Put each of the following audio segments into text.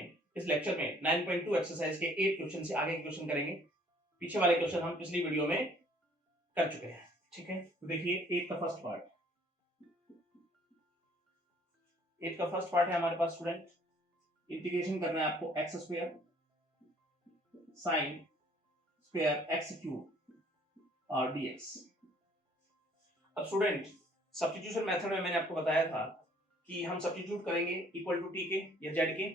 में, इस लेक्चर में 9.2 एक्सरसाइज के 8 क्वेश्चन से आगे के क्वेश्चन करेंगे। पीछे वाले क्वेश्चन हम पिछली वीडियो में कर चुके हैं, ठीक है। तो देखिए 8 का फर्स्ट पार्ट, 8 का फर्स्ट पार्ट है हमारे पास स्टूडेंट, इंटीग्रेशन करना है आपको x square sine square x cube और डीएक्स। अब स्टूडेंट सब्स्टिट्यूशन मेथड में मैंने आपको बताया था कि हम सब्स्टिट्यूट करेंगे इक्वल टू टी के या जेड के,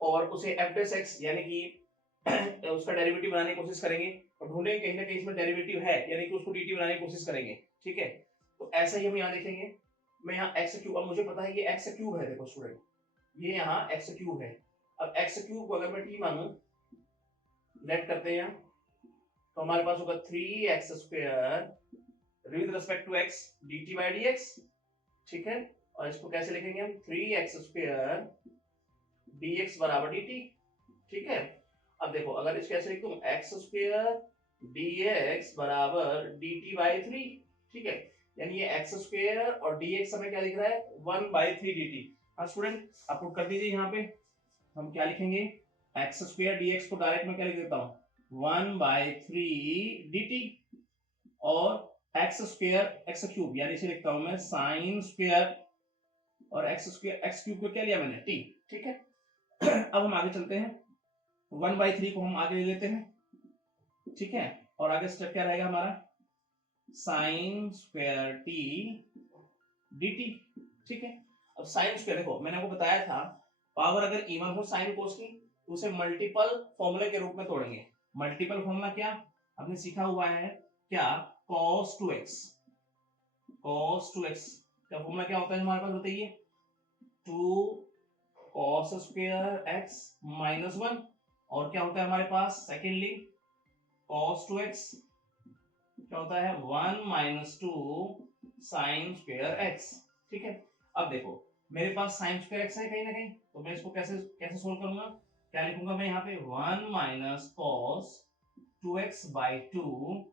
और उसे एफ डेस एक्स यानी कि उसका डेरिवेटिव बनाने की कोशिश करेंगे और ढूंढेंगे कहीं ना कहीं इसमें डेरिवेटिव है, यानी कि उसको dt बनाने की कोशिश करेंगे, ठीक है। तो ऐसा ही हम यहाँ देखेंगे, मैं यहाँ एक्स क्यूब, अब मुझे पता है ये एक्स क्यूब है, देखो स्टूडेंट ये यहाँ एक्स क्यूब है। अब एक्स क्यूब को अगर मैं टी मानूं, लेट करते हैं तो हमारे पास होगा 3x square with respect to x dt by dx, ठीक है। और इसको कैसे लिखेंगे हम, 3x स्क्वायर dx बराबर dt, ठीक है। अब देखो अगर इसको ऐसे लिख दूं x स्क्वायर dx बराबर dt बाय 3, ठीक है। यानी ये x स्क्वायर और dx हमें क्या दिख रहा है 1/3 dt। हाँ स्टूडेंट आप पुट कर दीजिए, यहाँ पे हम क्या लिखेंगे, x स्क्वायर dx को डायरेक्ट में क्या लिख देता हूँ 1/3 dt, और एक्स स्क्वायर एक्स क्यूब यानी इसे लिखता हूं मैं साइन स्क्वायर, और एक्स स्क्वायर एक्स क्यूब को क्या लिया मैंने टी, ठीक है। अब हम आगे चलते हैं, 1/3 को हम आगे ले लेते हैं, ठीक है। और आगे स्टेप क्या रहेगा हमारा, साइन स्क्वायर टी dt, ठीक है। अब साइन स्क्वायर देखो मैंने आपको बताया था, पावर अगर इवन हो साइन कोस की तो उसे मल्टीपल फॉर्मूले के रूप में तोड़ेंगे। मल्टीपल फॉर्मूला क्या आपने सीखा हुआ है, क्या cos 2x, cos 2x का फॉर्मूला क्या होता है हमारे पास बताइए, 2 cos स्क्वायर x माइनस 1, और क्या होता है हमारे पास सेकेंडली cos 2x क्या होता है 1 माइनस 2 साइन स्क्वायर x, ठीक है। अब देखो मेरे पास साइन स्क्वायर x है कहीं ना कहीं, तो मैं इसको कैसे कैसे सोल्व करूंगा, क्या लिखूंगा मैं यहाँ पे 1 minus cos 2x by 2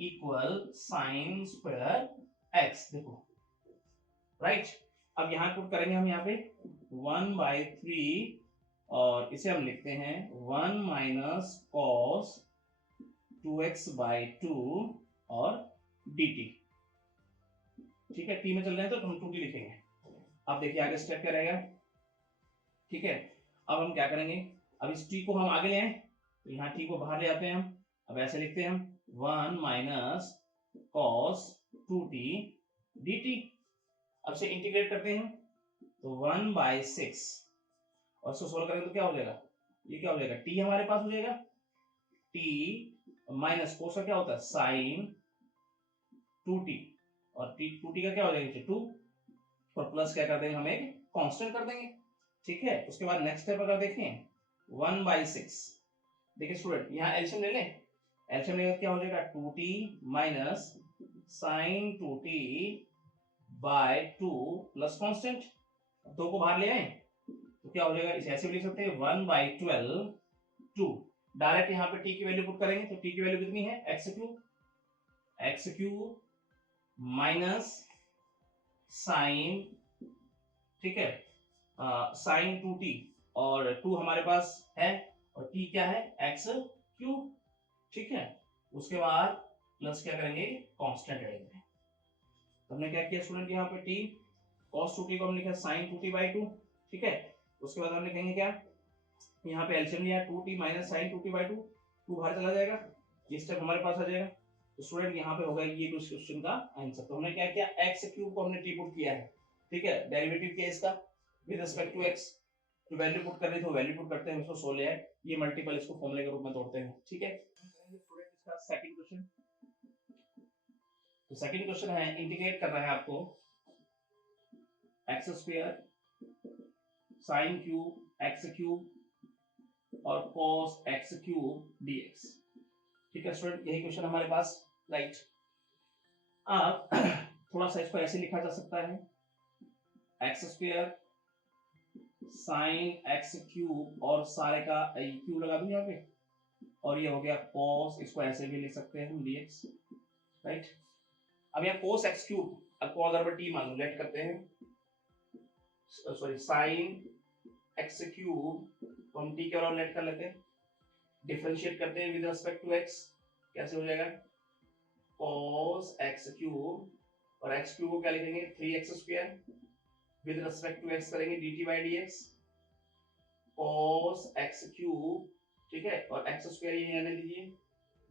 equal sine square x, देखो राइट। अब यहां पुट करेंगे हम यहाँ पे 1/3, और इसे हम लिखते हैं 1 माइनस cos 2x बाई 2 और dt, ठीक है। t में चल रहे हैं तो हम 2t लिखेंगे। अब देखिए आगे स्टेप क्या रहेगा, ठीक है। अब हम क्या करेंगे, अब इस t को हम आगे ले आए, तो यहाँ t को बाहर ले आते हैं हम। अब ऐसे लिखते हैं हम 1 माइनस cos 2t dt। अब से इंटीग्रेट करते हैं तो 1/6, और इसको सोल्व करेंगे तो क्या हो जाएगा, ये क्या हो जाएगा t हमारे पास हो जाएगा, t माइनस कोस का क्या होता है साइन 2t, और t 2t का क्या हो जाएगा 2, और प्लस क्या कर देंगे हम एक कांस्टेंट कर देंगे, ठीक है। उसके बाद नेक्स्ट स्टेप अगर देखें 1/6, देखिए स्टूडेंट यहाँ एलसीएम ले लें, एलसीएम लेंगे क्या हो जाएगा 2t minus sine 2t by 2 plus constant, 2 को बाहर ले आए तो क्या हो जाएगा, इसे ऐसे भी लिख सकते हैं 1/12 2। डायरेक्ट यहाँ पे t की वैल्यू पुट करेंगे तो t की वैल्यू कितनी है x क्यूब माइनस साइन, ठीक है, साइन 2t, और 2 हमारे पास है और t क्या है x क्यूब, ठीक है। उसके बाद प्लस क्या करेंगे कांस्टेंट रहेंगे। तो हमने क्या किया स्टूडेंट, यहाँ पे t cos 2t को हमने लिखा sin 2t बाई 2, ठीक है। उसके बाद हम लिखेंगे क्या, यहाँ पे एलसीएम लिया 2t minus sin 2t by 2, 2 बाहर चला जाएगा, ये स्टेप हमारे पास आ जाएगा। तो स्टूडेंट यहाँ पे होगा ये क्वेश्चन का आंसर। तो हमने क्या किया, x क्यूब को हमने t पुट किया है, ठीक है, डेरिवेटिव किया इसका विद रिस्पेक्ट टू x, तो वैल्यू पुट करनी तो वैल्यू पुट करते हैं, इसको सोल्व है, ये मल्टीपल इसको फॉर्मूले के रूप में तोड़ते हैं, ठीक है। स्टूडेंट इसका सेकंड क्वेश्चन, तो सेकंड क्वेश्चन है इंटीग्रेट करना है आपको x square sine cube x cube और cos x क्यूब dx, ठीक है स्टूडेंट, यही क्वेश्चन हमारे पास, राइट। अब थोड़ा सा इसको ऐसे लिखा जा सकता है x square sine x cube, और सारे का क्यूब लगा दूं यहाँ पे, और ये हो गया cos, इसको ऐसे भी लिख सकते हैं हम dx, राइट। अब यहाँ cos x क्यूब, अब को अगर मैं t मान लूं, लेट करते हैं, सॉरी साइन एक्स क्यूब तो हम टी के बराबर लेट कर लेते हैं, डिफरेंशिएट करते हैं विद रिस्पेक्ट टू एक्स, कैसे हो जाएगा cos एक्स क्यूब, और एक्स क्यूब को क्या लिखेंगे 3x square, with respect to x करेंगे dt by d x, cos x cube, ठीक है, और एक्स स्क्वायर ये आने दीजिए,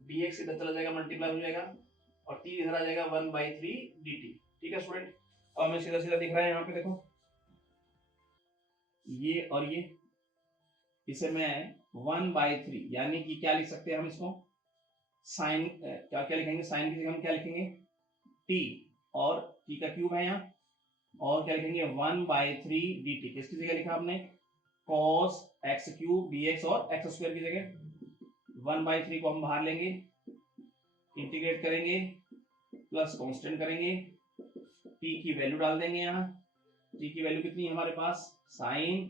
dx इधर चला जाएगा मल्टीप्लाई हो जाएगा, और t इधर आ जाएगा 1/3 dt। ठीक है स्टूडेंट, और हमें सीधा सीधा दिख रहा है यहाँ पे देखो, ये और ये, इसे मैं 1/3 यानी कि क्या लिख सकते हैं हम इसको, साइन क्या क्या लिखेंगे, साइन की जगह हम क्या लिखेंगे t, और t का क्यूब है यहाँ, और क्या लिखेंगे 1/3 dt, किसकी जगह लिखा आपने cos एक्स क्यूब dx, और एक्स स्क्वायर की जगह 1/3 को हम बाहर लेंगे, इंटीग्रेट करेंगे, प्लस कांस्टेंट करेंगे, t की वैल्यू डाल देंगे यहाँ, t की वैल्यू कितनी है हमारे पास साइन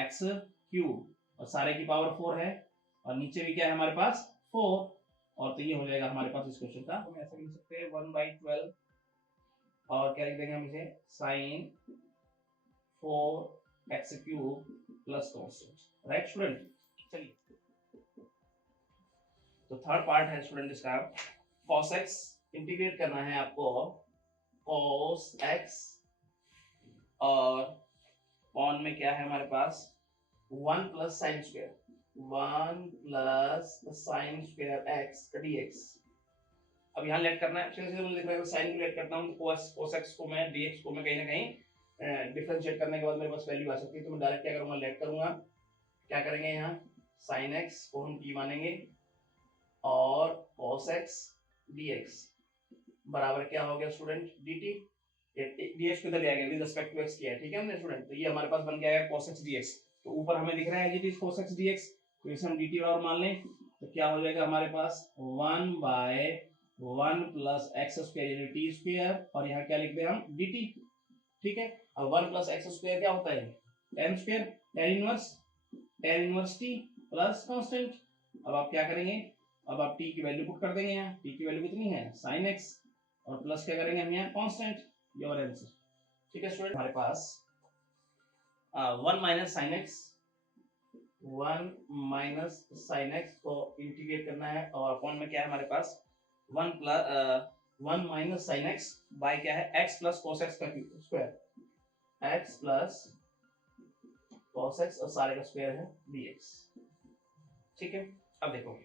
एक्स क्यूब, और सारे की पावर 4 है, और नीचे भी क्या है हमारे पास 4, और तो ये हो जाएगा हमारे पास इस क्वेश्चन का, हम ऐसा लिख सकते हैं 1/12, और क्या लिख देंगे हम इसे sine 4x cube plus constant, right student. चलिए तो थर्ड पार्ट है स्टूडेंट इसका, cos x इंटीग्रेट करना है आपको, cos x और कॉन में क्या है हमारे पास 1 plus sine square, 1 plus sine square x dx। अब यहाँ लेट करना है, मुझे लिख रहा है साइन को लेट करता हूँ, cos x को मैं dx को मैं कहीं ना कहीं डिफरेंशिएट करने के बाद मेरे पास वैल्यू आ सकती है, तो मैं डायरेक्ट क्या करूंगा लेट करूंगा, क्या करेंगे यहाँ साइन x को हम t मानेंगे, और cos x dx बराबर क्या हो गया स्टूडेंट dt, dx को इधर ले आ गया विद रिस्पेक्ट टू x किया है, ठीक है हमने स्टूडेंट, तो ये हमारे पास बन गया है cos x dx, तो ऊपर हमें दिख रहा है ये cos x dx, तो इसे हम dt बराबर मान लें, तो क्या हो जाएगा हमारे पास 1/1 प्लस एक्स स्क्वायर यानी टी स्क्वायर, और यहाँ क्या लिख दें हम dt, ठीक है। अब 1 प्लस एक्स स्क्वायर क्या होता है tan square, tan inverse t plus constant. अब आप क्या करेंगे, अब आप t की वैल्यू पुट कर देंगे, यहाँ t की वैल्यू कितनी है sin x, और प्लस क्या करेंगे हम यहाँ कांस्टेंट, योर आंसर। ठीक है स्टूडेंट, हमारे पास 1 minus sine x, 1 minus sine x को इंटीग्रेट करना है, और अपॉन में क्या है हमारे पास 1 माइनस साइन एक्स बाय क्या है x प्लस cos x का square, x plus cos x और सारे का स्क्वायर है dx। ठीक है, अब देखो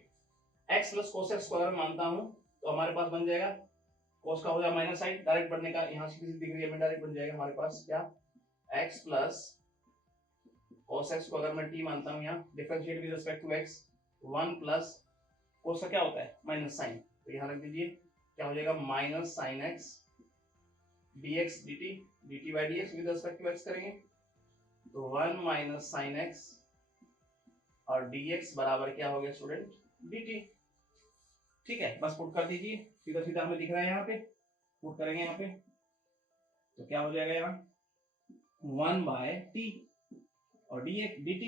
x प्लस cos x को अगर मानता हूं तो हमारे पास बन जाएगा cos का हो जाएगा माइनस साइन, डायरेक्ट बढ़ने का यहाँ से किसी डिग्री में डायरेक्ट बन जाएगा हमारे पास क्या x प्लस cos x को अगर मैं t मानता हूँ यहाँ differentiate with respect to x, 1 plus cos का क्या होता है माइनस साइन, तो यहाँ रख दीजिए क्या हो जाएगा minus sine x dx dt by dx with respect to x करेंगे, तो 1 माइनस साइन x और dx बराबर क्या हो गया स्टूडेंट dt। ठीक है, बस पुट कर दीजिए, सीधा सीधा हमें दिख रहा है यहाँ पे, पुट करेंगे यहाँ पे तो क्या हो जाएगा यहाँ 1 बाय टी, और dx dt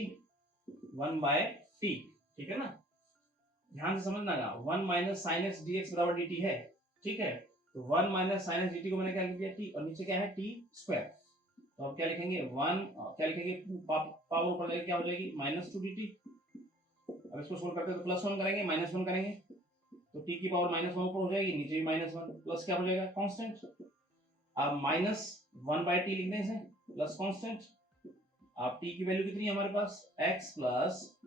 1 बाय टी, ठीक है ना, ध्यान से समझना ना, 1 माइनस साइन एक्स dx बराबर dt है, ठीक है, तो 1 माइनस साइन एक्स dt को मैंने क्या लिख दिया t, और नीचे क्या है t स्क्वायर, तो अब क्या लिखेंगे 1 क्या लिखेंगे पावर ऊपर जाएगी क्या हो जाएगी -2 dt, अब इसको सोल्व करते हैं तो +1 करेंगे -1 करेंगे तो t की पावर -1 ऊपर हो जाएगी, नीचे भी -1, प्लस क्या हो जाएगा कांस्टेंट, अब -1 बाय टी लिख दें इसे, प्लस कांस्टेंट, अब t की वैल्यू कितनी है हमारे पास x plus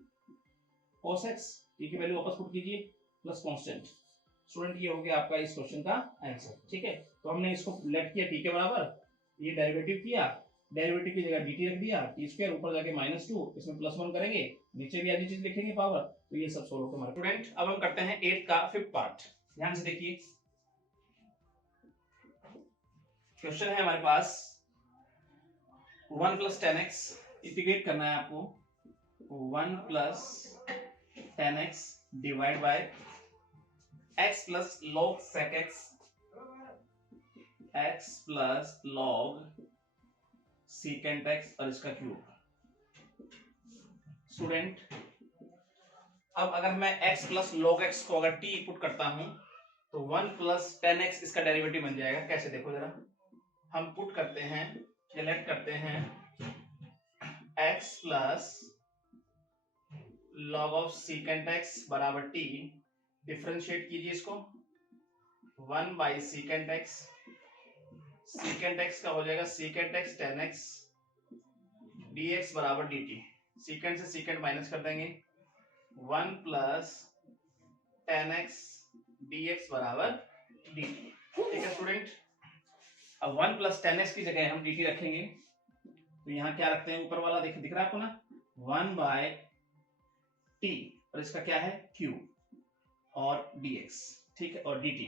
cos x, t की वैल्यू वापस पुट कीजिए प्लस कांस्टेंट। स्टूडेंट ये हो गया आपका इस क्वेश्चन का आंसर। ठीक है, तो हमने इसको लेट किया t के बराबर, ये डेरिवेटिव किया, डेरिवेटिव की जगह dt रख दिया, t स्क्वायर ऊपर जाके -2, इसमें +1 करेंगे, नीचे भी आधी चीज लिखेंगे पावर, तो ये सब सोल्व होगा हमारा। स्टूडेंट अब हम करते हैं 8 का 5th पार्ट, ध्यान से देखिए क्वेश्चन है हमारे पास 1 प्लस 10x इंटीग्रेट करना है आपको, 1 plus 10x divide by x plus log sec x, x plus log secant x और इसका क्यूब। स्टूडेंट अब अगर मैं x प्लस log x को अगर t पुट करता हूं तो 1 प्लस 10x इसका डेरिवेटिव बन जाएगा, कैसे देखो जरा, हम पुट करते हैं या लेट करते हैं x plus log of secant x बराबर t, डिफरेंशिएट कीजिए इसको, 1 by secant x, secant x का हो जाएगा secant x tan x dx बराबर dt, सीकेंट से सीकेंट माइनस कर देंगे, 1 प्लस tan x dx बराबर dt। ठीक है स्टूडेंट, अब 1 प्लस tan x की जगह हम dt रखेंगे, तो यहाँ क्या रखते हैं, ऊपर वाला दिख रहा है आपको ना, 1 बाय t, और इसका क्या है q और dx, ठीक है, और dt।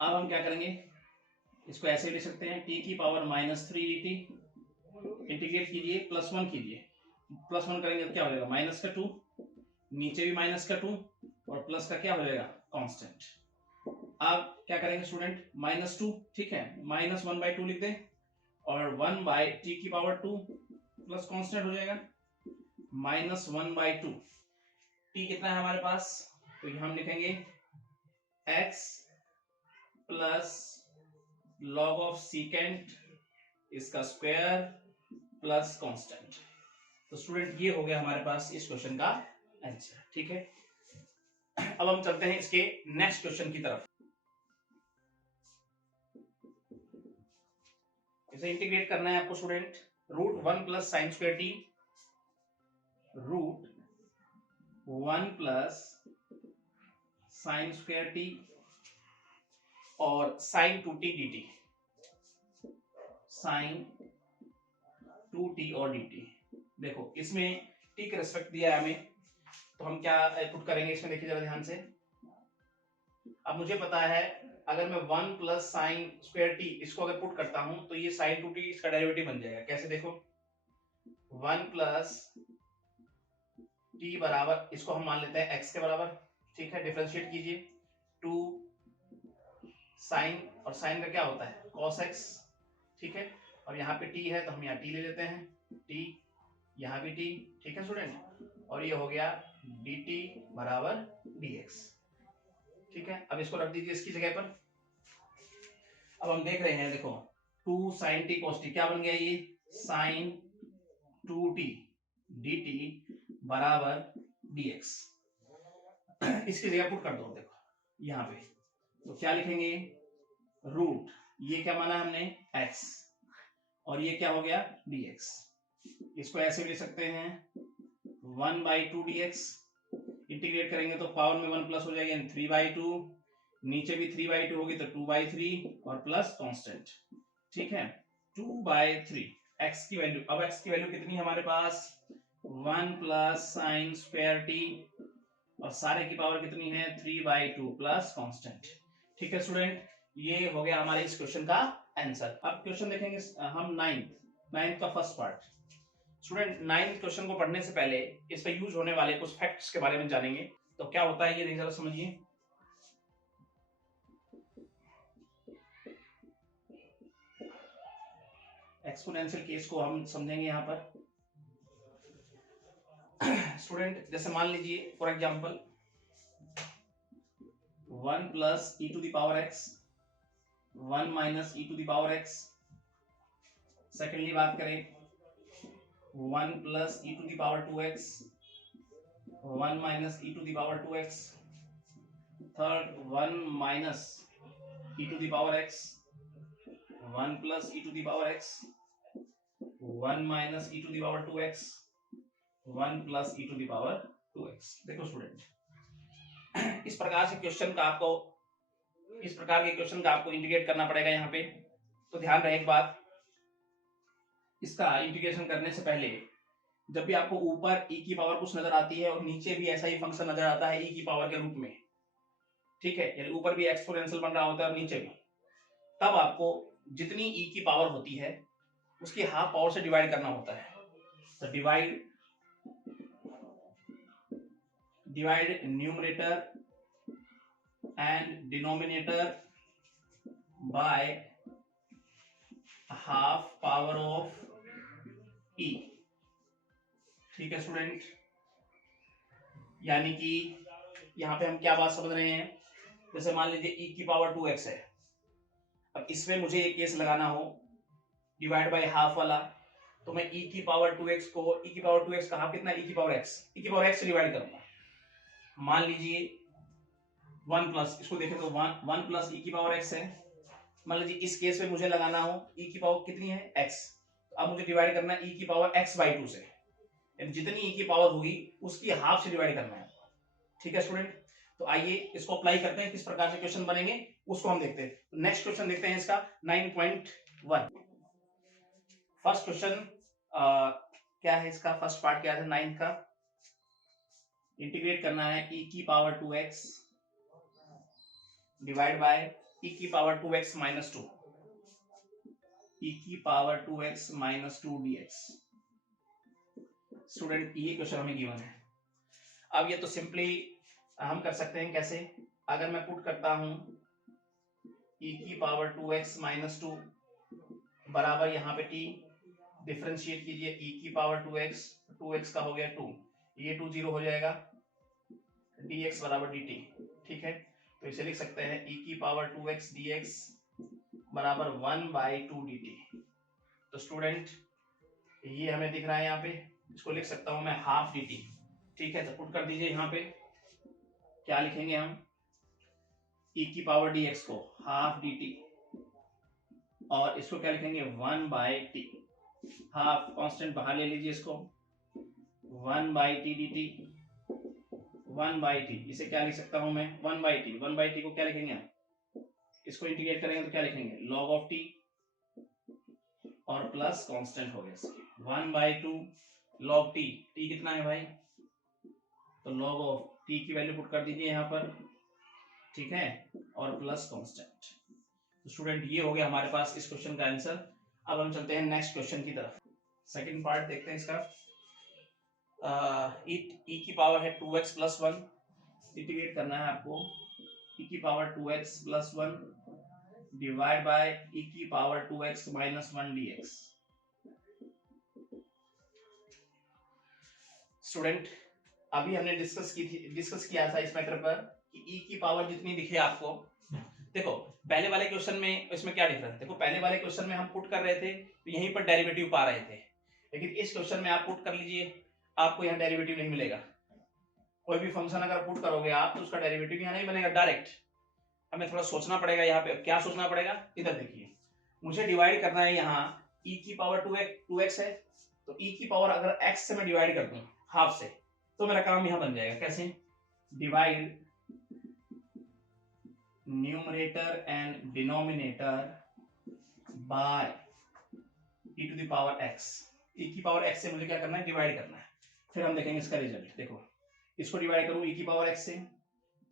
अब हम क्या करेंगे, इसको ऐसे लिख सकते हैं, t की पावर -3 dt, इंटीग्रेट कीजिए, +1 कीजिए, +1 करेंगे तो क्या हो जाएगा, -2, नीचे भी -2 और प्लस का क्या हो जाएगा, कांस्टेंट। अब क्या करेंगे स्टूडेंट, -2, ठीक है, -1/2 लिख दें, और 1 बाई टी की पावर 2 प्लस कांस्टेंट हो जाएगा, -1/2, टी कितना है हमारे पास, तो यहां हम लिखेंगे x plus log of secant इसका स्क्वायर प्लस कांस्टेंट। तो स्टूडेंट ये हो गया हमारे पास इस क्वेश्चन का आंसर। ठीक है, अब हम चलते हैं इसके नेक्स्ट क्वेश्चन की तरफ। इसे इंटीग्रेट करना है आपको student, √1 plus sine square t, √1 plus sine square t और sine 2t dt, sine 2t और dt। देखो इसमें t का रिस्पेक्ट दिया है हमें, तो हम क्या पुट करेंगे इसमें, देखिए जरा ध्यान से। अब मुझे पता है अगर मैं 1 प्लस साइन स्क्वायर टी इसको अगर पुट करता हूं तो ये साइन 2t इसका डेरिवेटिव बन जाएगा। कैसे, देखो 1 प्लस टी बराबर, इसको हम मान लेते हैं x के बराबर, ठीक है, डिफरेंशिएट कीजिए, 2 साइन, और साइन का क्या होता है cos x, ठीक है, और यहाँ पे t है तो हम यहाँ t ले लेते हैं, t, यहाँ भी t, ठीक है स्टूडेंट, और ये हो गया dt बराबर dx। ठीक है, अब इसको रख दीजिए इसकी जगह पर। अब हम देख रहे हैं, देखो 2 साइन टी cos t क्या बन गया, ये साइन 2t dt बराबर dx। इसकी जगह पुट कर दो, देखो यहाँ पे, तो क्या लिखेंगे, रूट, ये क्या माना हमने x, और ये क्या हो गया dx। इसको ऐसे भी लिख सकते हैं 1/2 dx, इंटीग्रेट करेंगे तो पावर में 1 प्लस हो जाएगा, 3/2, नीचे भी 3/2 होगी तो 2/3 और प्लस कांस्टेंट। ठीक है, 2/3 x की वैल्यू, अब x की वैल्यू कितनी है हमारे पास, 1 प्लस साइन स्क्वायर टी, और सारे की पावर कितनी है 3/2 प्लस कांस्टेंट। ठीक है स्टूडेंट, ये हो गया हमारे इस क्वेश्चन का आंसर। अब क्वेश्चन देखेंगे हम नाइन्थ का first part. Student 9th question को पढ़ने से पहले इस पे यूज होने वाले कुछ फैक्ट्स के बारे में जानेंगे। तो क्या होता है ये जरा समझिए। एक्सपोनेंशियल केस को हम समझेंगे यहाँ पर। स्टूडेंट जैसे मान लीजिए for example 1 plus e to the power x, 1 minus e to the power x। Secondly बात करें 1 plus e to the power 2x, 1 minus e to the power 2x। Third 1 minus e to the power x, 1 plus e to the power x, 1 minus e to the power 2x, 1 plus e to the power 2x। देखो student, इस प्रकार के question का आपको integrate करना पड़ेगा यहाँ पे। तो ध्यान रहे एक बात, इसका इंटीग्रेशन करने से पहले जब भी आपको ऊपर e की पावर कुछ नजर आती है और नीचे भी ऐसा ही फंक्शन नजर आता है e की पावर के रूप में, ठीक है, यानी ऊपर भी एक्सपोनेंशियल बन रहा होता है और नीचे भी, तब आपको जितनी e की पावर होती है उसकी हाफ पावर से डिवाइड करना होता है। तो divide numerator and denominator by half power of e। ठीक है स्टूडेंट, यानी कि यहां पे हम क्या बात समझ रहे हैं, जैसे मान लीजिए e की पावर 2x है, अब इसमें मुझे एक केस लगाना हो डिवाइड बाय हाफ वाला, तो मैं e की पावर 2x को e की पावर 2x कहा कितना e की पावर x से डिवाइड करूंगा। मान लीजिए 1 प्लस, इसको देखें तो 1 प्लस e की पावर x है। मान लीजिए इस केस में मुझे लगाना हो e की पावर कितनी है x, तो अब मुझे डिवाइड करना है e की पावर x बाई 2 से, यानी जितनी e की पावर होगी उसकी हाफ से डिवाइड करना है। ठीक है स्टूडेंट, तो आइए इसको अप्लाई करते हैं, किस प्रकार से क्वेश्चन बनेंगे उसको हम देखते हैं। तो नेक्स्ट क्वेश्चन देखते हैं इसका 9.1। फर्स्ट क्वेश्चन क्या है इसका, फर्स्ट पार्ट क्या है 9 का, इंटीग्रेट करना है e की power 2x divide by e की पावर 2x माइनस 2, e की power 2x minus 2 dx। Student ये क्वेश्चन हमें गिवन है। अब ये तो सिंपली हम कर सकते हैं कैसे, अगर मैं पुट करता हूं e की पावर 2x माइनस 2 बराबर यहाँ पे t, डिफरेंशिएट कीजिए e की पावर 2x का हो गया 2, ये 2 0 हो जाएगा, dx बराबर dt। ठीक है, तो इसे लिख सकते हैं e की पावर 2x dx बराबर 1 बाई 2 dt। तो स्टूडेंट ये हमें दिख रहा है यहाँ पे, इसको लिख सकता हूं मैं हाफ dt। ठीक है, तो पुट कर दीजिए यहाँ पे, क्या लिखेंगे हम, e की पावर dx को हाफ dt और इसको क्या लिखेंगे 1 बाई टी, हाफ कांस्टेंट बाहर ले लीजिए इसको, 1 by T dt, 1 by T, इसे क्या लिख सकता हूं मैं 1 बाई टी, 1 बाई टी को क्या लिखेंगे हम, इसको इंटीग्रेट करेंगे तो क्या लिखेंगे log ऑफ टी और प्लस कांस्टेंट हो गया 1 बाई 2 log टी, टी कितना है भाई, तो log ऑफ टी की वैल्यू पुट कर दीजिए यहाँ पर, ठीक है, और प्लस कांस्टेंट। तो स्टूडेंट ये हो गया हमारे पास इस क्वेश्चन का आंसर। अब हम चलते हैं नेक्स्ट क्वेश्चन की तरफ। सेकंड पार्ट देखते हैं इसका, e की पावर है 2x प्लस 1, इंटीग्रेट करना है आपको e की power 2x plus 1 divide by e की power 2x minus 1 dx। Student अभी हमने डिस्कस किया था इस मैटर पर कि e की पावर जितनी दिखे आपको, देखो पहले वाले क्वेश्चन में इसमें क्या डिफरेंस, देखो पहले वाले क्वेश्चन में हम पुट कर रहे थे तो यहीं पर डेरिवेटिव पा रहे थे, लेकिन इस क्वेश्चन में आप पुट कर लीजिए, आपको यहाँ डेरिवेटिव नहीं मिलेगा। कोई भी फंक्शन अगर पुट करोगे आप तो उसका डेरिवेटिव यहाँ नहीं बनेगा डायरेक्ट, हमें थोड़ा सोचना पड़ेगा। यहाँ पे क्या सोचना पड़ेगा, इधर देखिए, मुझे डिवाइड करना है यहाँ e की पावर 2x है, तो e की पावर अगर x से मैं डिवाइड कर दूं हाफ से, तो मेरा काम यहाँ बन जाएगा कैसे, divide numerator and denominator by e to the power x। e की पावर x से मुझे क्या करना है, डिवाइड करना है, फिर हम देखेंगे इसका रिजल्ट। देखो इसको डिवाइड करूं e की पावर x से,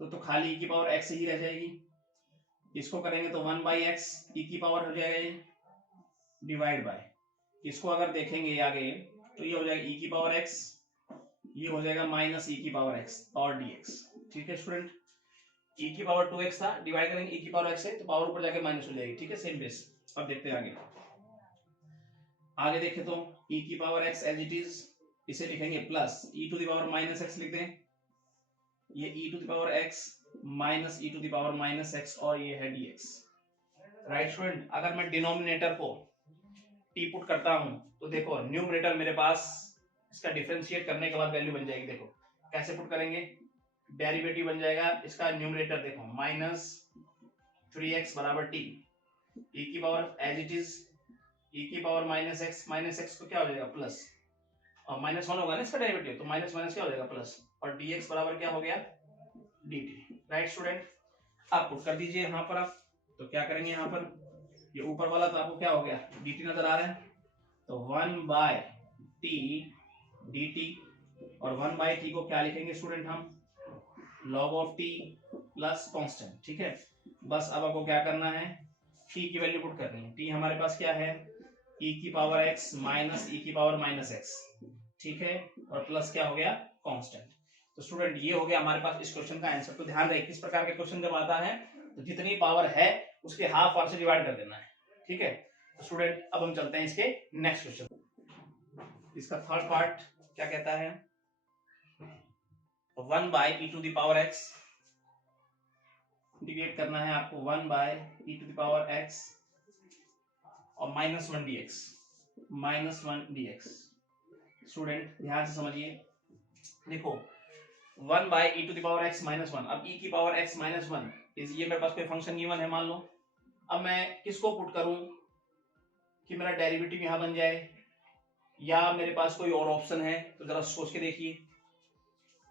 तो खाली e की पावर x ही रह जाएगी, इसको करेंगे तो 1 बाई एक्स e की पावर हो जाएगा ये, डिवाइड बाय, इसको अगर देखेंगे आगे तो ये हो जाएगा e की पावर x, ये हो जाएगा माइनस e की पावर x और dx। ठीक है स्टूडेंट, e की पावर 2x था, डिवाइड करेंगे e की पावर x से तो पावर ऊपर जाके माइनस हो जाएगी। ठीक है, सेम बेस। अब देखते हैं आगे देखें तो e की power x as it is, इसे लिखेंगे plus e to the power minus x लिख दें, ये e to the power x minus e to the power minus x और ये है dx। राइट स्टूडेंट, अगर मैं डिनोमिनेटर को t पुट करता हूं तो देखो न्यूमरेटर मेरे पास, इसका डिफरेंशिएट करने के बाद वैल्यू बन जाएगी। देखो कैसे पुट करेंगे, डेरिवेटिव बन जाएगा इसका न्यूमरेटर, देखो माइनस 3x बराबर t, e की power as it is e की पावर माइनस x तो क्या हो जाएगा प्लस, और माइनस 1 होगा ना इसका डेरिवेटिव, तो माइनस माइनस क्या हो जाएगा प्लस, और dx बराबर क्या हो गया dt। राइट स्टूडेंट, आप पुट कर दीजिए यहाँ पर, आप तो क्या करेंगे यहाँ पर, ये ऊपर वाला तो आपको क्या हो गया dt नजर आ रहा है, तो 1 बाय t dt, और 1 बाय t को क्या लिखेंगे स्टूडेंट हम, log of t plus constant. ठीक है, बस अब आपको क्या करना है, t की वैल्यू पुट करनी है, t हमारे पास क्या है e की पावर x माइनस e की पावर माइनस x। ठीक है, और प्लस क्या हो गया कांस्टेंट। तो स्टूडेंट ये हो गया हमारे पास इस क्वेश्चन का आंसर। तो ध्यान रहे किस प्रकार के क्वेश्चन जब आता है तो जितनी पावर है उसके हाफ पावर से डिवाइड कर देना है। ठीक है, तो स्टूडेंट अब हम चलते हैं इसके नेक्स्ट क्वेश्चन। इसका थर्ड पार्ट क्या कहता है, 1 by e to the power x, integrate करना है आपको 1 by e to the power x और माइनस 1 dx। -1 dx। स्टूडेंट ध्यान से समझिए, देखो 1 by e to the power x minus 1। अब e की पावर x माइनस 1 इस ये मेरे पास कोई फंक्शन गिवन है मान लो। अब मैं किसको पुट करूं कि मेरा डेरिवेटिव यहां बन जाए, या मेरे पास कोई और ऑप्शन है तो जरा सोच के देखिए।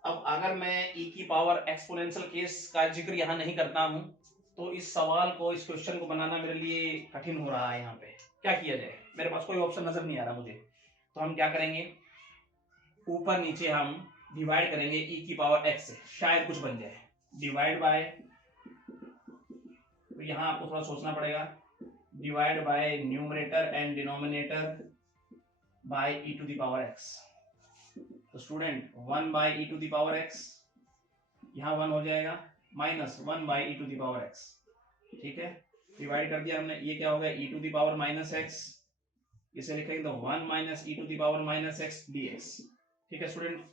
अब अगर मैं e की पावर एक्सपोनेंशियल केस का जिक्र यहां नहीं करता हूं तो इस सवाल को, इस क्वेश्चन को बनाना मेरे लिए कठिन हो रहा है। यहाँ पे क्या किया जाए, मेरे पास कोई ऑप्शन नजर नहीं आ रहा मुझे। तो हम क्या करेंगे, ऊपर नीचे हम डिवाइड करेंगे e की पावर x से, शायद कुछ बन जाए। डिवाइड बाय, तो यहाँ आपको थोड़ा सोचना पड़ेगा, divide by numerator and denominator by e to the power x। तो student 1 by e to the power x, यहाँ 1 हो जाएगा, minus 1 by e to the power x। ठीक है, डिवाइड कर दिया हमने, ये क्या हो गया e to the power minus x, इसे लिखेंगे तो 1 minus e to the power minus x dx। ठीक है स्टूडेंट,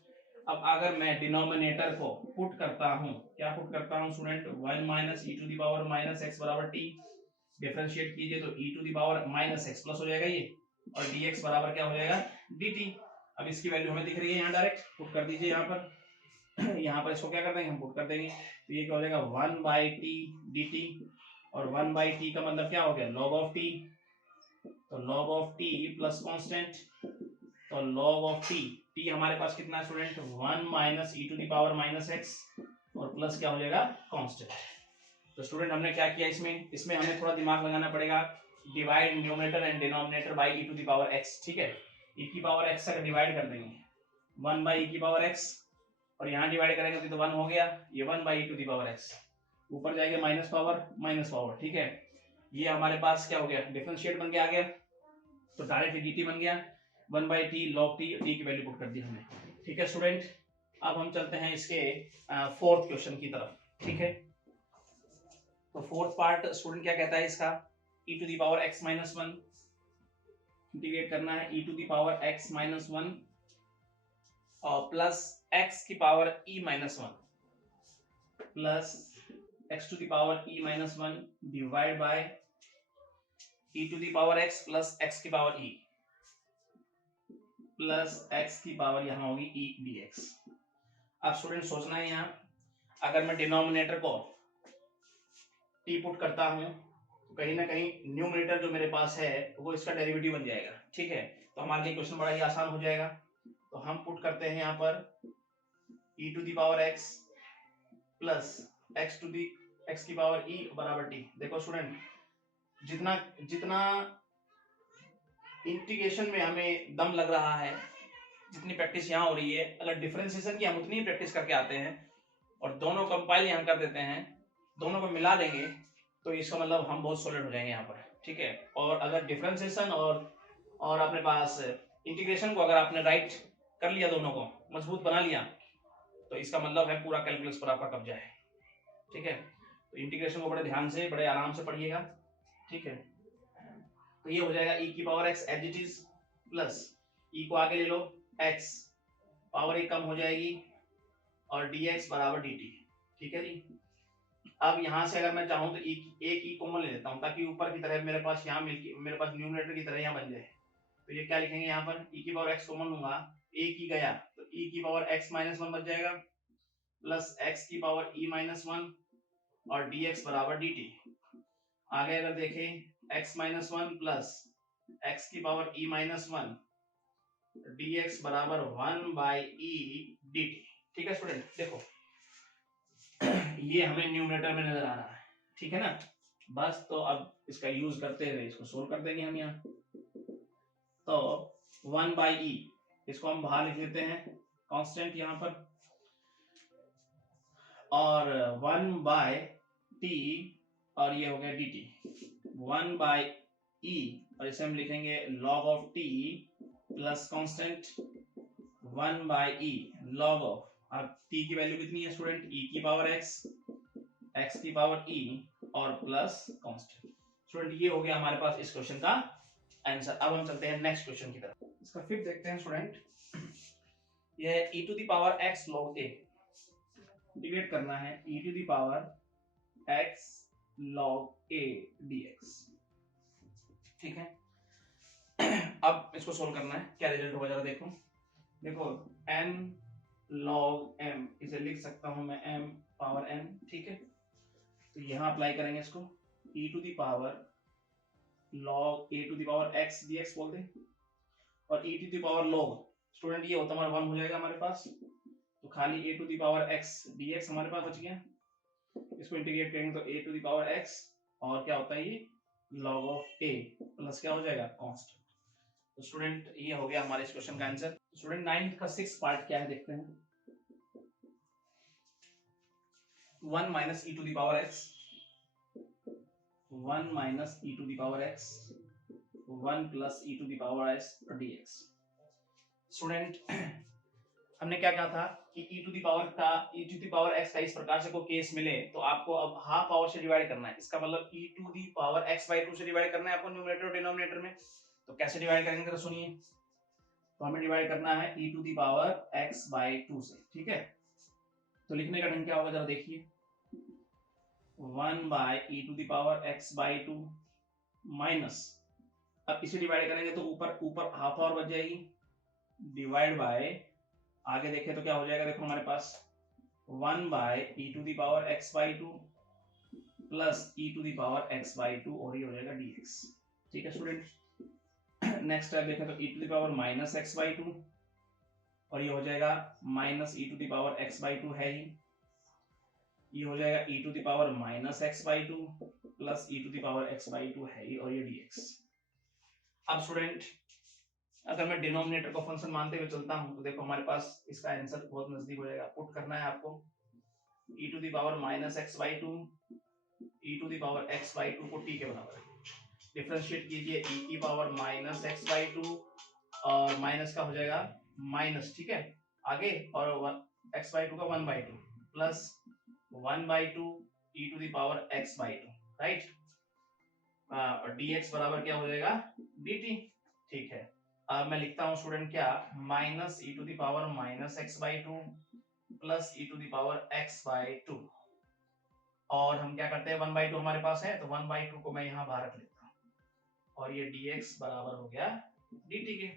अब अगर मैं डिनोमिनेटर को पुट करता हूं, क्या पुट करता हूं student, 1 minus e to the power minus x बराबर t, डिफरेंशिएट कीजिए तो e to the power minus x plus हो जाएगा ये, और dx बराबर क्या हो जाएगा dt। अब इसकी वैल्यू हमें दिख रही है यहाँ, डायरेक्ट पुट कर दीजिए यहाँ पर। यहाँ पर इसको क्या कर देंगे, हम पुट कर देंगे, तो ये क्या हो जाएगा 1 बाई टी dt, और 1 बाई टी का मतलब क्या हो गया log ऑफ t, तो log of t plus constant, तो log ऑफ t हमारे पास कितना है student, 1 minus e to the power minus x, और प्लस क्या हो जाएगा कांस्टेंट। तो स्टूडेंट हमने क्या किया, इसमें हमें थोड़ा दिमाग लगाना पड़ेगा, divide numerator and denominator by e to the power x। ठीक है, e की पावर x से डिवाइड कर देंगे 1 बाई e की पावर x, और यहाँ डिवाइड करेंगे तो 1 हो गया, ये 1 by e to the power x, ऊपर जाएगा माइनस पावर। ठीक है, ये हमारे पास क्या हो गया, डिफरेंशिएट बन के आ गया, तो डायरेक्ट dt बन गया 1 by T log T, T की वैल्यू पुट कर दी हमने। ठीक है स्टूडेंट, अब हम चलते हैं इसके फोर्थ क्वेश्चन की तरफ। ठीक है, तो फोर्थ पार्ट स्टूडेंट क्या कहता है इसका, e to the power x minus 1 integrate करना है, e to the power x minus 1 और प्लस x की power e minus 1 plus x to the power e minus 1 divide by e to the power x plus x की power e plus x की power यहाँ होगी e dx। अब student सोचना है, यहाँ अगर मैं डिनोमिनेटर को t पुट करता हूं तो कहीं ना कहीं न्यूमरेटर जो मेरे पास है वो इसका डेरिवेटिव बन जाएगा। ठीक है, तो हमारे लिए क्वेश्चन बड़ा ही आसान हो जाएगा। तो हम पुट करते हैं यहाँ पर e to the power x plus x to the x की पावर e बराबर t। देखो स्टूडेंट, जितना जितना इंटीग्रेशन में हमें दम लग रहा है, जितनी प्रैक्टिस यहाँ हो रही है, अगर डिफरेंशिएशन की हम उतनी ही प्रैक्टिस करके आते हैं और दोनों कंपाइल यहाँ कर देते हैं, दोनों को मिला देंगे, तो इसका मतलब हम बहुत सॉलिड हो जाएंगे यहाँ पर। ठीक है, और अगर डिफरेंशिएशन और अपने पास इंटीग्रेशन को अगर आपने राइट कर लिया, दोनों को मजबूत बना लिया, तो इसका मतलब है पूरा कैलकुलस पर आपका कब्जा है। ठीक है, तो इंटीग्रेशन को बड़े ध्यान से, बड़े आराम से पढ़िएगा। ठीक है, तो ये हो जाएगा e की power x as it is, plus e को आगे ले लो x, पावर एक कम हो जाएगी, और dx बराबर dt। ठीक है जी, अब यहां से अगर मैं चाहूं तो एक e कॉमन ले लेता हूं, ताकि ऊपर की तरह मेरे पास यहाँ मेरे पास न्यूमरेटर की तरह यहाँ बन जाए। तो ये क्या लिखेंगे, यहाँ पर e की पावर x कॉमन लूंगा, एक ही गया तो e की पावर x माइनस 1 बच जाएगा, प्लस x की पावर e माइनस 1 और dx बराबर dt। आगे अगर देखें x माइनस 1 प्लस x की पावर e माइनस 1 dx बराबर 1 बाई e dt। ठीक है स्टूडेंट, देखो ये हमें न्यूमरेटर में नजर आ रहा है। ठीक है ना, बस तो अब इसका यूज करते हुए इसको सोल्व कर देंगे हम यहाँ। तो 1 बाई e, इसको हम बाहर लिख लेते हैं कांस्टेंट यहाँ पर, और 1 बाय t, और ये हो गया dt 1 बाय e, और इसे हम लिखेंगे log of t plus constant 1 by e log of, अब t की वैल्यू कितनी है स्टूडेंट, e की पावर x की पावर e और प्लस कांस्टेंट। स्टूडेंट ये हो गया हमारे पास इस क्वेश्चन का आंसर। अब हम चलते हैं नेक्स्ट क्वेश्चन की तरफ। इसका फिर देखते हैं स्टूडेंट, ये है e to the power x log a, integrate करना है e to the power x log a dx। ठीक है, अब इसको सोल्व करना है, क्या रिजल्ट होगा जरा देखो। देखो n log m, इसे लिख सकता हूं मैं m पावर n, ठीक है। तो यहां अप्लाई करेंगे इसको, e to the power log a to the power x dx बोल दें, और e to the power log, student ये होता हमारा 1 हो जाएगा हमारे पास, तो खाली a to the power x dx हमारे पास बच गया। इसको इंटीग्रेट करेंगे तो a to the power x, और क्या होता है ये log ऑफ a प्लस क्या हो जाएगा कांस्टेंट। तो स्टूडेंट ये हो गया हमारे इस क्वेश्चन का आंसर। स्टूडेंट 9th का 6th पार्ट क्या है देखते हैं। 1 minus e to the power x, 1 minus e to the power x, 1 plus e to the power s dx। Student हमने क्या कहा था कि e to the power x का इस प्रकार से कोई केस मिले तो आपको अब हाफ पावर से डिवाइड करना है। इसका मतलब e to the power x by 2 से डिवाइड करना है आपको न्यूमरेटर और डिनोमिनेटर में। तो कैसे डिवाइड करेंगे जरा सुनिए। तो हमें डिवाइड करना है e to the power x by 2 से, ठीक है। तो लिखने का ढंग क्या होगा जरा देखिए, 1 by e to the power x by 2 minus, अब इसे डिवाइड करेंगे तो ऊपर ऊपर हाफ पावर बच जाएगी, डिवाइड बाय, आगे देखें तो क्या हो जाएगा, देखो हमारे पास 1 by e to the power x by 2 plus e to the power x by 2, और ये हो जाएगा dx, ठीक है स्टूडेंट। नेक्स्ट स्टेप देखें तो e to the power minus x by 2, और ये हो जाएगा minus e to the power x by 2 है ही, ये हो जाएगा e to the power minus x by 2 plus e to the power x by 2 है ही, और ये dx। अब स्टूडेंट अगर मैं डिनोमिनेटर को फंक्शन मानते हुए चलता हूं तो देखो हमारे पास इसका आंसर बहुत नजदीक हो जाएगा। पुट करना है आपको e to the power minus x by 2, e to the power x by 2 को t के बराबर डिफरेंशिएट कीजिए, e की पावर माइनस एक्स बाई 2 और माइनस का हो जाएगा माइनस, ठीक है आगे, और x बाई 2 का 1 by 2 plus 1 by 2 e to the power x by 2, right. और dx बराबर क्या हो जाएगा dt, ठीक है। अब मैं लिखता हूं स्टूडेंट क्या, minus e to the power minus x by 2 plus e to the power x by 2, और हम क्या करते हैं 1 बाई 2 हमारे पास है तो 1 बाई 2 को मैं यहां बाहर रख लेता हूं, और ये dx बराबर हो गया dt के।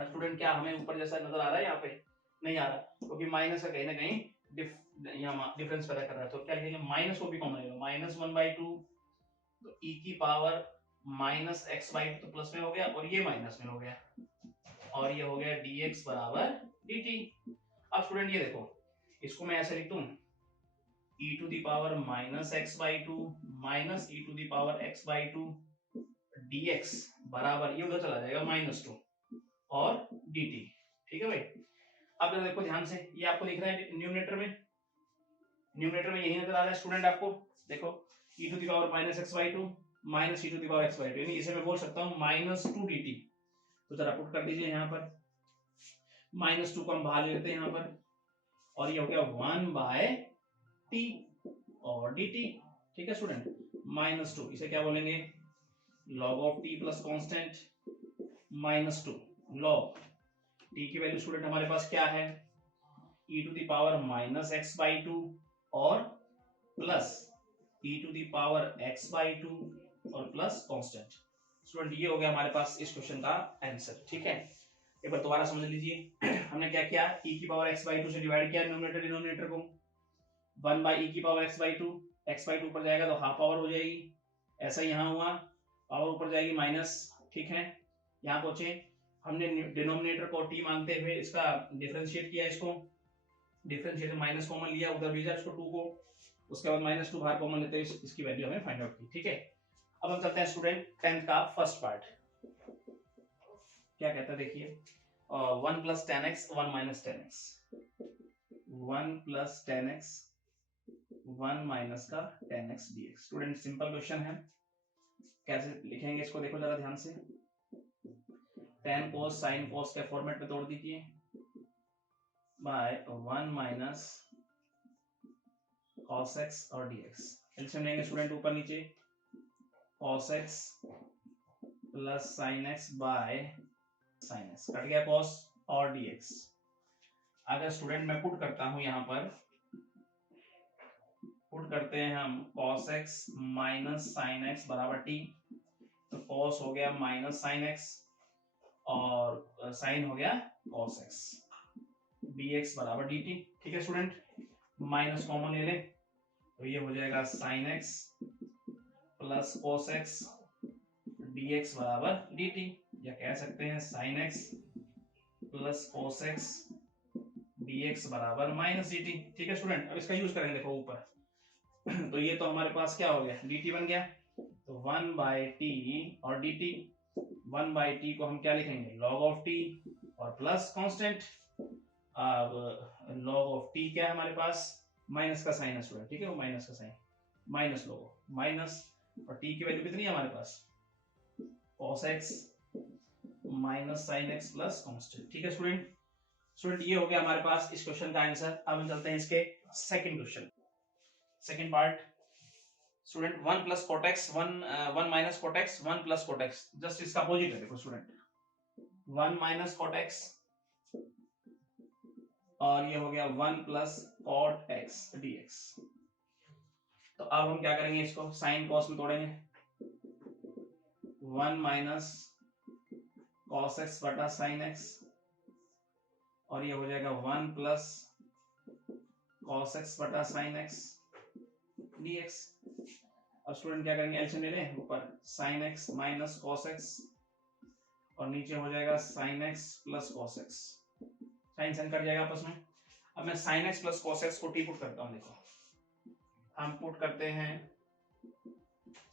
स्टूडेंट क्या हमें ऊपर जैसा नजर आ रहा है यहाँ पे, नहीं आ रहा, क्योंकि माइनस का कहीं ना कहीं यहाँ डिफरेंस पैदा कर रहा है। तो क्या लिखेंगे, माइनस को भी कॉमन लेगा, माइनस 1 बाई 2, तो e की पावर माइनस एक्स बाई 2 तो प्लस में हो गया, और ये माइनस में हो गया, और ये हो गया dx बराबर dt। अब स्टूडेंट ये देखो, इसको मैं ऐसे लिख दूं, e to the power minus x by 2 minus e to the power x by 2 dx बराबर, ये उधर चला जाएगा माइनस 2 और dt, ठीक है भाई। अब देखो ध्यान से, ये आपको दिख रहा है न्यूमरेटर में, न्यूमरेटर में यही नजर आ रहा है स्टूडेंट आपको, देखो e to the power minus x by 2 minus e to the power x by 2, यानी इसे मैं बोल सकता हूं माइनस 2 dt। तो जरा पुट कर दीजिए यहाँ पर, माइनस 2 को हम बाहर ले लेते हैं यहाँ पर, और ये हो गया 1 बाय t और dt, ठीक है स्टूडेंट। माइनस 2 इसे क्या बोलेंगे, log of t plus constant minus 2 log t की वैल्यू स्टूडेंट हमारे पास क्या है, e to the power minus x by 2 और plus e to the power x by 2 और प्लस कांस्टेंट। स्टूडेंट ये हो गया हमारे पास इस क्वेश्चन का आंसर, ठीक है। एक बार दोबारा समझ लीजिए, हमने क्या किया, e की पावर x बाई 2 से डिवाइड किया न्यूमरेटर डिनोमिनेटर को, 1 बाई e की power x by 2, x by 2 ऊपर जाएगा तो हाफ पावर हो जाएगी, ऐसा यहाँ हुआ, पावर ऊपर जाएगी माइनस, ठीक है। यहाँ पहुंचे, हमने डिनोमिनेटर को t मानते हुए इसका डिफरेंशिएट किया, इसको डिफरेंशिएट माइनस कॉमन लिया, उधर भेजा इसको 2 को, उसके बाद माइनस 2 बाहर कॉमन लेते हैं, इसकी वैल्यू हमें फाइंड आउट की, ठीक है। अब हम चलते हैं स्टूडेंट 10th का फर्स्ट पार्ट, क्या कहता है देखिए, 1 plus 10x 1 minus 10x, 1 plus 10x 1 minus का 10x dx। Student simple question है, कैसे लिखेंगे इसको देखो जरा ध्यान से, tan cos sin cos के फॉर्मेट में तोड़ दीजिए, बाय 1 माइनस cos x और dx। एलसीएम लेंगे स्टूडेंट ऊपर नीचे, cos x plus sin x by sin x, cut गया cos और dx। अगर स्टूडेंट मैं पुट करता हूं, यहां पर पुट करते हैं हम cos x minus sin x बराबर t, तो cos हो गया माइनस sin x, और साइन हो गया cos x, dx बराबर dt। ठीक है स्टूडेंट, माइनस कॉमन ले लें तो ये हो जाएगा sin x plus cos x dx बराबर dt, या कह सकते हैं sin x plus cos x dx बराबर माइनस dt। ठीक है स्टूडेंट, अब इसका यूज करेंगे, देखो ऊपर तो ये तो हमारे पास क्या हो गया, dt बन गया, तो 1/t और dt, 1/t को हम क्या लिखेंगे, log ऑफ t और प्लस कांस्टेंट। अब log ऑफ t क्या है हमारे पास, माइनस का साइन है स्टूडेंट, ठीक है, वो माइनस का साइन, माइनस log माइनस, और t की वैल्यू कितनी है हमारे पास, cos x minus sin x plus constant. ठीक है स्टूडेंट, ये हो गया हमारे पास इस क्वेश्चन का आंसर। अब हम चलते हैं इसके second question, second part. Student 1 plus cot x, 1 minus cot x, 1 plus cot x, just इसका अपोजिट है। देखो स्टूडेंट 1 माइनस कोट एक्स और ये हो गया 1 प्लस कॉट एक्स dx। तो अब हम क्या करेंगे, इसको साइन कॉस में तोड़ेंगे, 1 माइनस कॉस एक्स बटा साइन एक्स, और ये हो जाएगा 1 प्लस कॉस एक्स बटा साइन एक्स dx। अब स्टूडेंट क्या करेंगे, एलसीएम ले लें, ऊपर sin x minus cos x और नीचे हो जाएगा sin x plus cos x, sine sine cut जाएगा आपस में। अब मैं sin x plus cos x को टी पुट करता हूं, देखो हम पुट करते हैं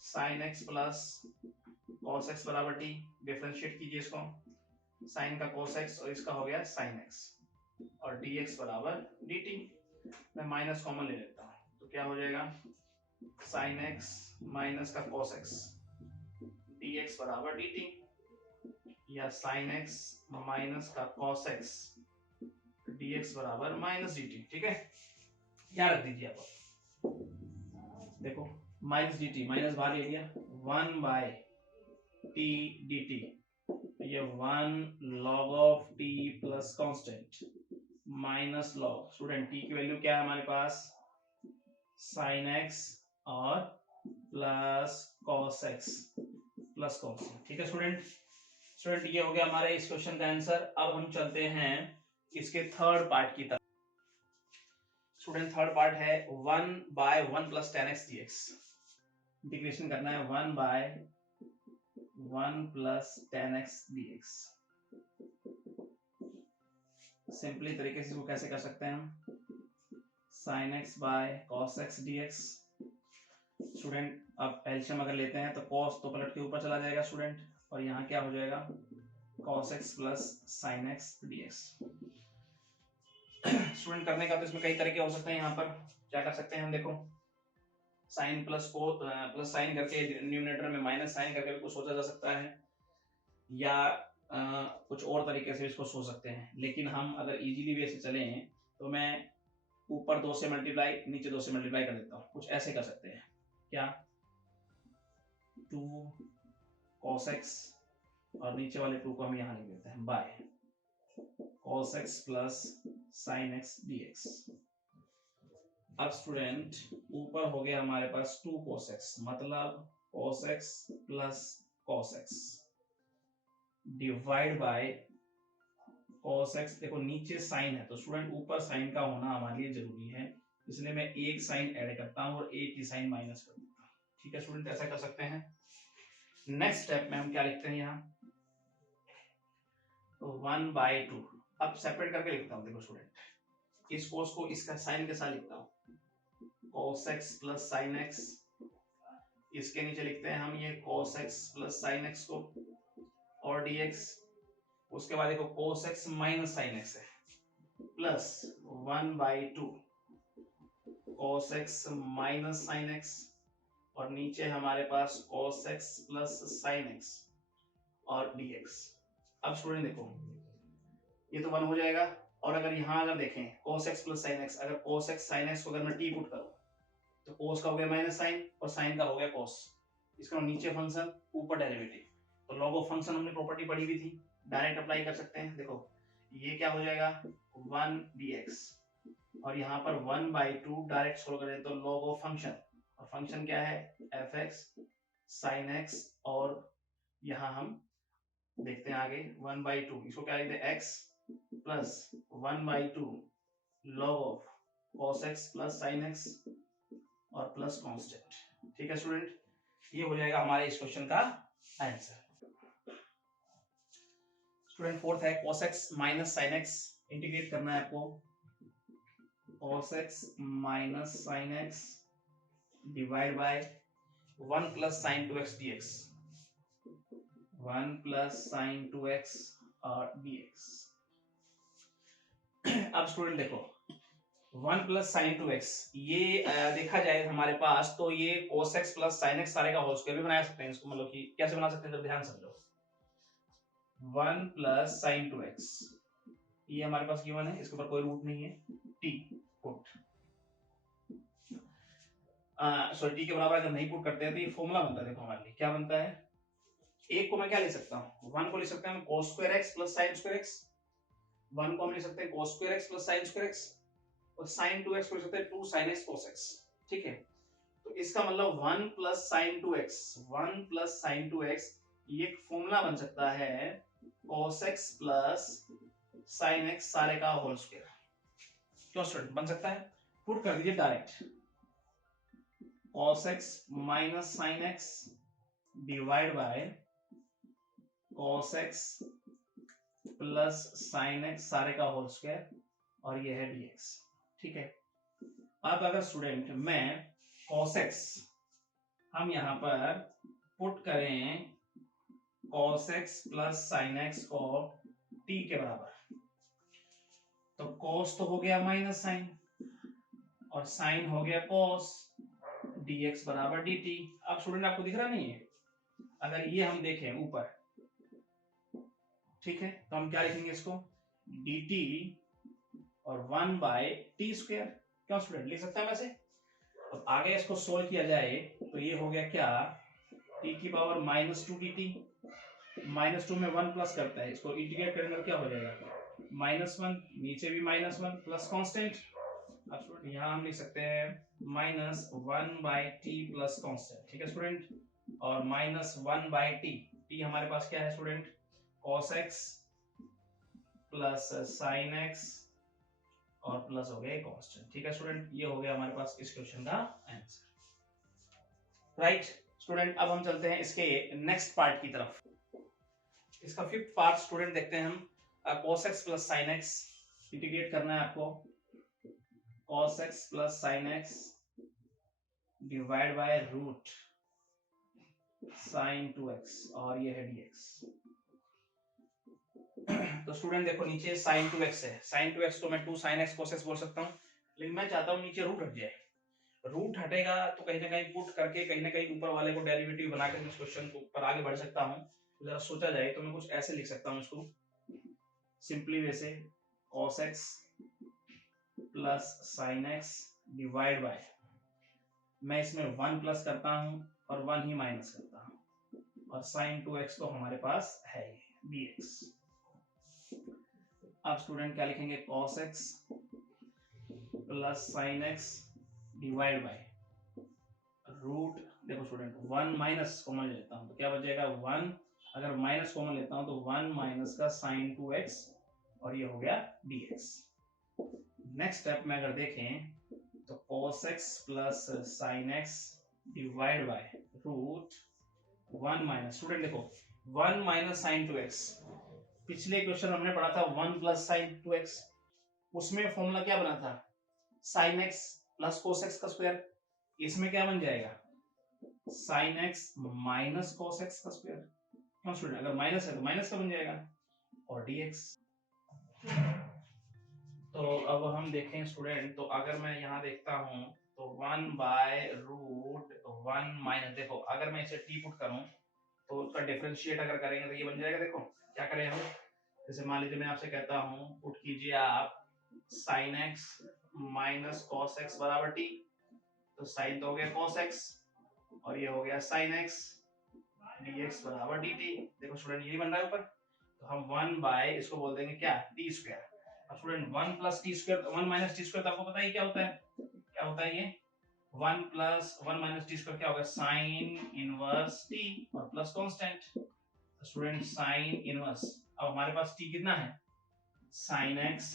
sin x plus cos x बराबर t, डिफरेंशिएट कीजिए इसको, sin का cos x और इसका हो गया sin x और dx बराबर dt। मैं माइनस कॉमन ले लेता हूं, तो क्या हो जाएगा sin x माइनस का cos x dx बराबर dt, या sin x माइनस का cos x dx बराबर माइनस dt। ठीक है, क्या रख दीजिए आप, देखो माइनस dt, माइनस बाहर ले लिया, 1/t dt, ये 1 log of t plus constant minus log, student t की वैल्यू क्या है हमारे पास, sin x और plus cos x plus constant. ठीक है स्टूडेंट, ये हो गया हमारे इस क्वेश्चन का आंसर। अब हम चलते हैं इसके थर्ड पार्ट की तरफ। स्टूडेंट थर्ड पार्ट है 1/1 plus tan x dx, integration करना है 1/1 plus tan x dx। Simply तरीके से इसको कैसे कर सकते हैं हम, sin x by cos x dx। Student अब एलसीएम अगर लेते हैं तो cos तो पलट के ऊपर चला जाएगा स्टूडेंट, और यहाँ क्या हो जाएगा cos x plus sin x dx। Student करने का तो इसमें कई तरीके हो सकते हैं, यहाँ पर क्या कर सकते हैं हम, देखो साइन प्लस को प्लस साइन करके न्यूमरेटर में माइनस साइन करके भी कुछ सोचा जा सकता है, या कुछ और तरीके से इसको सोच सकते हैं। लेकिन हम अगर इजीली वे से चले तो मैं ऊपर 2 से मल्टीप्लाई नीचे 2 से मल्टीप्लाई कर देता हूँ, कुछ ऐसे कर सकते हैं, क्या 2 cos x और नीचे वाले 2 को हम यहाँ लिख देते हैं by cos x plus sin x dx। अब स्टूडेंट ऊपर हो गया हमारे पास 2 cos x, मतलब cos x plus cos x divide by cos x। देखो नीचे साइन है तो स्टूडेंट ऊपर साइन का होना हमारे लिए जरूरी है, इसलिए मैं एक साइन ऐड करता हूँ और एक ही साइन माइनस कर देता हूँ। ठीक है स्टूडेंट, ऐसा कर सकते हैं। नेक्स्ट स्टेप में हम क्या लिखते हैं यहाँ, तो 1/2, अब सेपरेट करके लिखता हूँ। देखो स्टूडेंट इस cos को इसका साइन के साथ लिखता हूँ, cos x plus sin x, इसके नीचे लिखते हैं हम ये cos x plus sin x को और dx। उसके बाद देखो cos x minus sin x है, plus 1/2 cos x minus sin x, और नीचे हमारे पास cos x plus sin x और dx। अब स्टूडेंट देखो ये तो 1 हो जाएगा, और अगर यहाँ अगर देखें cos x plus sin x, अगर cos x sin x को अगर मैं t पुट करूं तो cos का हो गया माइनस साइन और sin का हो गया cos, इसका नीचे फंक्शन ऊपर डेरिवेटिव, तो लॉग ऑफ फंक्शन हमने प्रॉपर्टी पढ़ी हुई थी, डायरेक्ट अप्लाई कर सकते हैं। देखो ये क्या हो जाएगा 1 dx, और यहाँ पर 1/2 डायरेक्ट सोल्व करें तो लॉग ऑफ फंक्शन, और फंक्शन क्या है fx sin x, और यहाँ हम देखते हैं आगे 1/2, इसको क्या लिखते हैं x plus 1/2 log of cos x plus sin x और प्लस कांस्टेंट। ठीक है स्टूडेंट, ये हो जाएगा हमारे इस क्वेश्चन का आंसर। स्टूडेंट फोर्थ है cos x minus sin x, integrate करना है आपको। cos x minus sin x divide bye 1 plus sin 2x dx, 1 plus sin 2x और dx। अब स्टूडेंट देखो 1 प्लस साइन 2x, ये देखा जाए हमारे पास तो ये cos x plus sin x सारे का होल स्क्वायर भी बना सकते हैं इसको, मतलब कि कैसे बना सकते हैं तो ध्यान समझो। 1 प्लस साइन 2x, ये हमारे पास गिवन है, इसके ऊपर कोई रूट नहीं है, t पुट सॉरी t के बराबर अगर नहीं पुट करते हैं तो ये फॉर्मूला बनता है। देखो हमारे लिए क्या बनता है, एक को मैं क्या ले सकता हूँ, 1 को ले सकते हैं cos square x plus sin square x, 1 को हम ले सकते हैं cos square x plus sin square x, और sin 2x को ले सकते हैं 2 sin x cos x। ठीक है, तो इसका मतलब 1 plus sin 2x, 1 plus sin 2x, ये एक फॉर्मूला बन सकता है cos x plus sin x सारे का होल स्क्वायर। क्यों स्टूडेंट बन सकता है, पुट कर दीजिए direct, cos x minus sin x divide by cos x plus sin x सारे का होल स्क्वायर, और ये है dx। ठीक है, अब अगर स्टूडेंट मैं cos x हम यहां पर पुट करें cos x plus sin x को t के बराबर, तो cos तो हो गया माइनस साइन और sin हो गया cos, dx बराबर dt। अब स्टूडेंट आपको दिख रहा नहीं है, अगर ये हम देखें ऊपर, ठीक है, तो हम क्या लिखेंगे इसको, dt और 1 बाय टी स्क्वायर। क्यों स्टूडेंट लिख सकते हैं वैसे। अब आगे इसको सोल्व किया जाए तो ये हो गया क्या, t की पावर -2 dt, -2 में 1 प्लस करता है, इसको इंटीग्रेट करने पर क्या हो जाएगा, -1, नीचे भी -1 प्लस कांस्टेंट। अब स्टूडेंट यहाँ हम लिख सकते हैं -1 बाय टी प्लस कांस्टेंट। ठीक है स्टूडेंट, और -1 बाय टी, टी हमारे पास क्या है student, cos x plus sin x और प्लस हो गया कांस्टेंट। ठीक है स्टूडेंट, ये हो गया हमारे पास इस क्वेश्चन का आंसर। राइट स्टूडेंट, अब हम चलते हैं इसके नेक्स्ट पार्ट की तरफ। इसका फिफ्थ पार्ट स्टूडेंट देखते हैं हम, cos x plus sin x, integrate करना है आपको, cos x plus sin x divide by root sin 2x और ये है dx। तो स्टूडेंट देखो नीचे sin 2x है, sin 2x को मैं 2 sin x cos x बोल सकता हूँ, लेकिन मैं चाहता हूँ नीचे रूट हट जाए। रूट हटेगा तो कहीं ना कहीं पुट करके कहीं ना कहीं ऊपर वाले को डेरिवेटिव बना के इस क्वेश्चन को ऊपर आगे बढ़ सकता हूँ। जरा सोचा जाए तो मैं कुछ ऐसे लिख सकता हूँ इसको सिंपली वैसे, cos x plus sin x divide bye, मैं इसमें 1 प्लस करता हूँ और 1 ही माइनस करता हूँ, और sin 2x तो हमारे पास है dx। अब स्टूडेंट क्या लिखेंगे, cos x plus sin x divide by root, देखो स्टूडेंट 1 माइनस कॉमन ले लेता हूं तो क्या बचेगा 1, अगर माइनस कॉमन लेता हूं तो 1 माइनस का sin 2x और ये हो गया dx। नेक्स्ट स्टेप में अगर देखें तो cos x plus sin x divide by root 1 minus, student देखो 1 माइनस sin 2x, पिछले क्वेश्चन हमने पढ़ा था 1 प्लस sin 2x, उसमें फॉर्मूला क्या बना था, sin x plus cos x का स्क्वायर, इसमें क्या बन जाएगा sin x minus cos x का स्क्वायर। क्यों स्टूडेंट, अगर माइनस है तो माइनस का बन जाएगा, और dx। तो अब हम देखें स्टूडेंट, तो अगर मैं यहाँ देखता हूँ तो 1 बाय रूट 1 माइनस, देखो अगर मैं इसे t पुट करूँ तो उसका डिफरेंशिएट अगर करेंगे तो ये बन जाएगा। देखो क्या करें हम, जैसे मान लीजिए मैं आपसे कहता हूँ पुट कीजिए आप sin x minus cos x बराबर t, तो sin तो हो गया cos x और ये हो गया sin x, dx बराबर dt। देखो स्टूडेंट यही बन रहा है ऊपर, तो हम 1 बाय इसको बोल देंगे क्या, t स्क्वायर। अब student 1 plus T square, 1 minus T square, तो आपको पता है क्या होता है, क्या होता है ये 1 प्लस 1 माइनस टी स्क्वायर क्या होगा, साइन इनवर्स टी और plus constant. Student sine inverse, अब हमारे पास t कितना है, sine x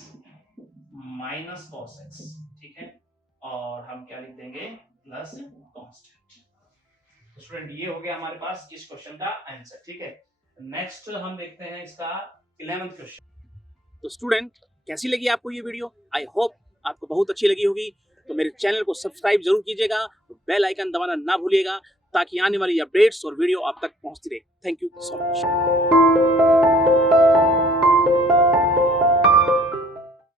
minus cos x, ठीक है, और हम क्या लिख देंगे, प्लस कांस्टेंट। तो स्टूडेंट ये हो गया हमारे पास इस क्वेश्चन का आंसर, ठीक है। नेक्स्ट हम देखते हैं इसका 11th क्वेश्चन। तो स्टूडेंट कैसी लगी आपको ये वीडियो? आई होप आपको बहुत अच्छी लगी होगी। तो मेरे चैनल को सब्सक्राइब जरूर कीजिएगा, बेल आइकन दबाना ना भूलिएगा ताकि आने वाली अपडेट्स और वीडियो आप तक पहुंचती रहे। Thank you so much.